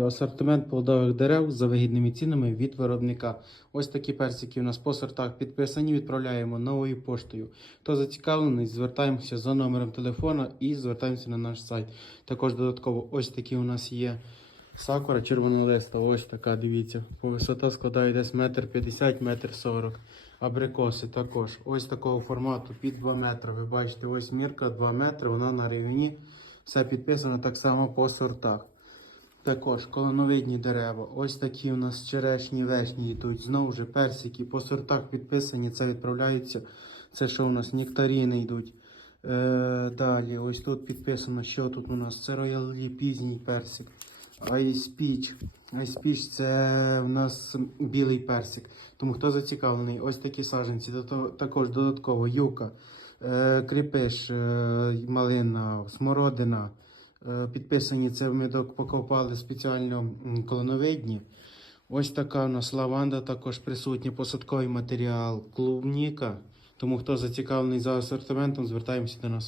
Асортимент плодових дерев за вигідними цінами від виробника. Ось такі персики у нас по сортах підписані. Відправляємо новою поштою. Хто зацікавлений, звертаємося за номером телефона і звертаємося на наш сайт. Також додатково ось такі у нас є сакура червонолиста. Ось така, дивіться. По висота складає десь метр п'ятдесят, метр сорок. Абрикоси також. Ось такого формату під 2 метри. Ви бачите, ось мірка 2 метри, вона на рівні. Все підписано так само по сортах. Також колоновидні дерева. Ось такі у нас черешні вешні йдуть. Знову ж персики по сортах підписані. Це відправляється. Це що у нас нектаріни йдуть. Е, далі, ось тут підписано, що тут у нас. Це роялі пізній персик. Айспіч. Айспіч це у нас білий персик. Тому хто зацікавлений, ось такі саджанці. Дото- Також додатково юка, е, кріпиш, е, малина, смородина. Е, Підписані це ми покопали спеціально колоновидні. Ось така у нас лаванда також присутня, посадковий матеріал, клубніка. Тому хто зацікавлений за асортиментом, звертаємося до нас.